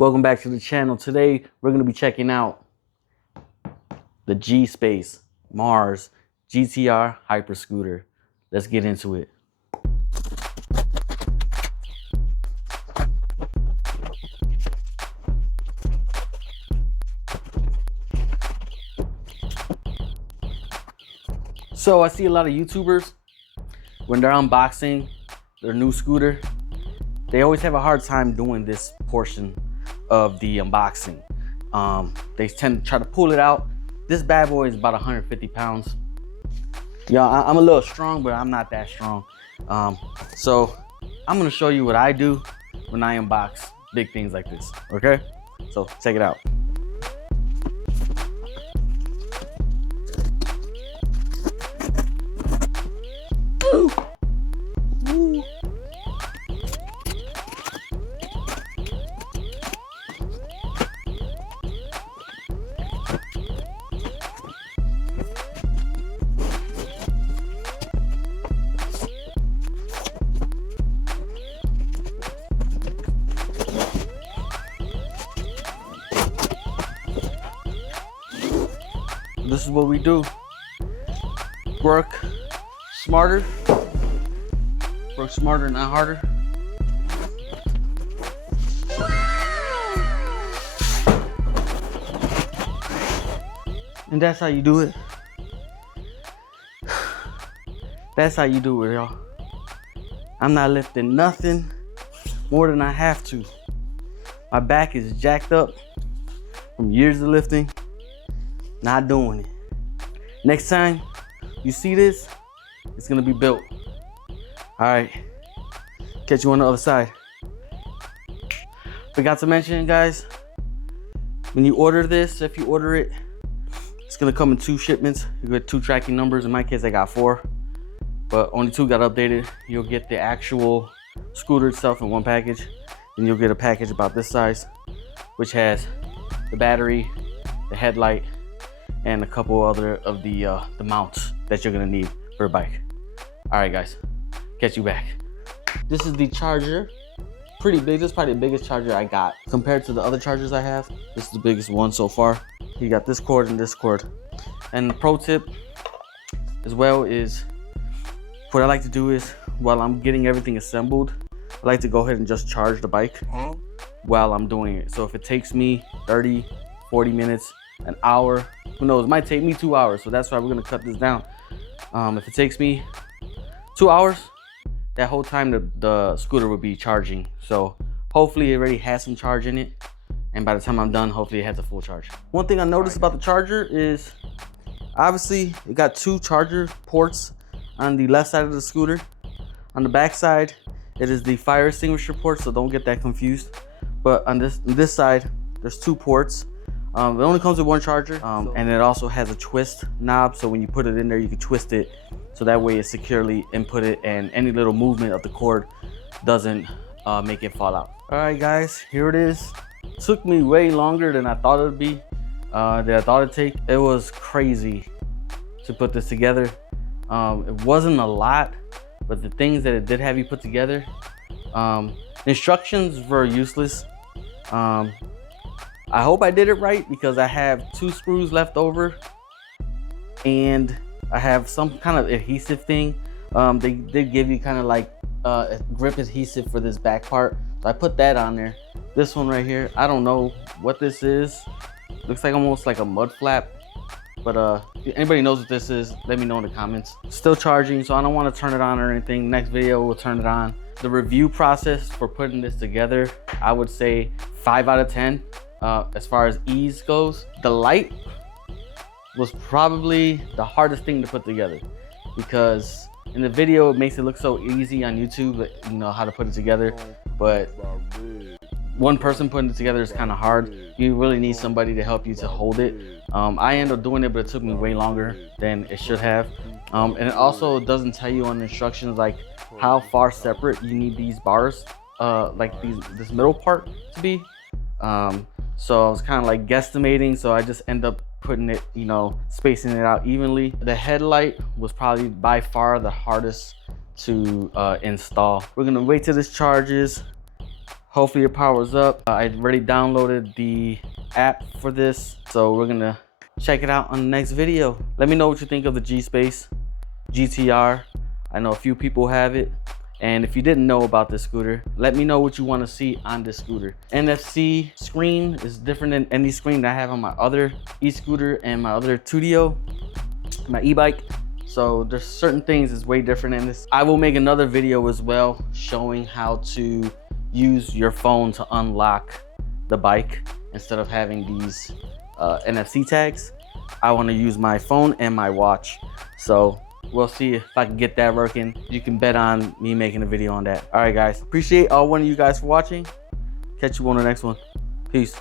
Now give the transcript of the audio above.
Welcome back to the channel. Today we're going to be checking out the Gspace Mars GTR Hyper Scooter. Let's get into it. So I see a lot of YouTubers when they're unboxing their new scooter, they always have a hard time doing this portion of the unboxing. They tend to try to pull it out. This bad boy is about 150 pounds. Yeah, I'm a little strong, but I'm not that strong. So I'm gonna show you what I do when I unbox big things like this, okay? So check it out. Ooh. Ooh. This is what we do. Work smarter, not harder. And that's how you do it. That's how you do it, y'all. I'm not lifting nothing more than I have to. My back is jacked up from years of lifting. Not doing it. Next time you see this, it's gonna be built. All right, catch you on the other side. Forgot to mention, guys, when you order this, if you order it, it's gonna come in 2 shipments. You get 2 tracking numbers. In my case, I got 4, but only 2 got updated. You'll get the actual scooter itself in 1 package. Then you'll get a package about this size, which has the battery, the headlight, and a couple other of the mounts that you're gonna need for a bike. All right, guys, catch you back. This is the charger. Pretty big. This is probably the biggest charger I got compared to the other chargers I have. This is the biggest one so far. You got this cord and this cord. And the pro tip as well is, what I like to do is, while I'm getting everything assembled, I like to go ahead and just charge the bike while I'm doing it. So if it takes me 30, 40 minutes, an hour, who knows, it might take me 2 hours. So that's why we're gonna cut this down. If it takes me 2 hours, that whole time the scooter will be charging. So hopefully it already has some charge in it. And by the time I'm done, hopefully it has a full charge. One thing I noticed about the charger is, obviously it got 2 charger ports on the left side of the scooter. On the back side, it is the fire extinguisher port, so don't get that confused. But on this side, there's 2 ports. It only comes with 1 charger, and it also has a twist knob, so when you put it in there, you can twist it, so that way it's securely inputted and any little movement of the cord doesn't make it fall out. All right, guys, here it is. Took me way longer than I thought it would be, that I thought it'd take. It was crazy to put this together. It wasn't a lot, but the things that it did have you put together, instructions were useless. I hope I did it right, because I have 2 screws left over and I have some kind of adhesive thing. They did give you kind of like a grip adhesive for this back part. So I put that on there. This one right here, I don't know what this is. Looks like almost like a mud flap. But if anybody knows what this is, let me know in the comments. Still charging, so I don't want to turn it on or anything. Next video, we'll turn it on. The review process for putting this together, I would say 5 out of 10. As far as ease goes, the light was probably the hardest thing to put together, because in the video it makes it look so easy on YouTube, you know how to put it together, but one person putting it together is kind of hard. You really need somebody to help you to hold it. I ended up doing it, but it took me way longer than it should have. And it also doesn't tell you on the instructions like how far separate you need these bars, like this middle part to be. So I was kind of like guesstimating, so I just end up putting it, you know, spacing it out evenly. The headlight was probably by far the hardest to install. We're gonna wait till this charges, Hopefully it powers up. I already downloaded the app for this, so we're gonna check it out on the next video. Let me know what you think of the Gspace GTR. I know a few people have it, and if you didn't know about this scooter, let me know what you want to see on this scooter. NFC screen is different than any screen that I have on my other e-scooter and my other Tudio, my e-bike. So there's certain things is way different in this. I will make another video as well showing how to use your phone to unlock the bike instead of having these NFC tags. I want to use my phone and my watch. So we'll see if I can get that working. You can bet on me making a video on that. All right, guys. Appreciate all one of you guys for watching. Catch you on the next one. Peace.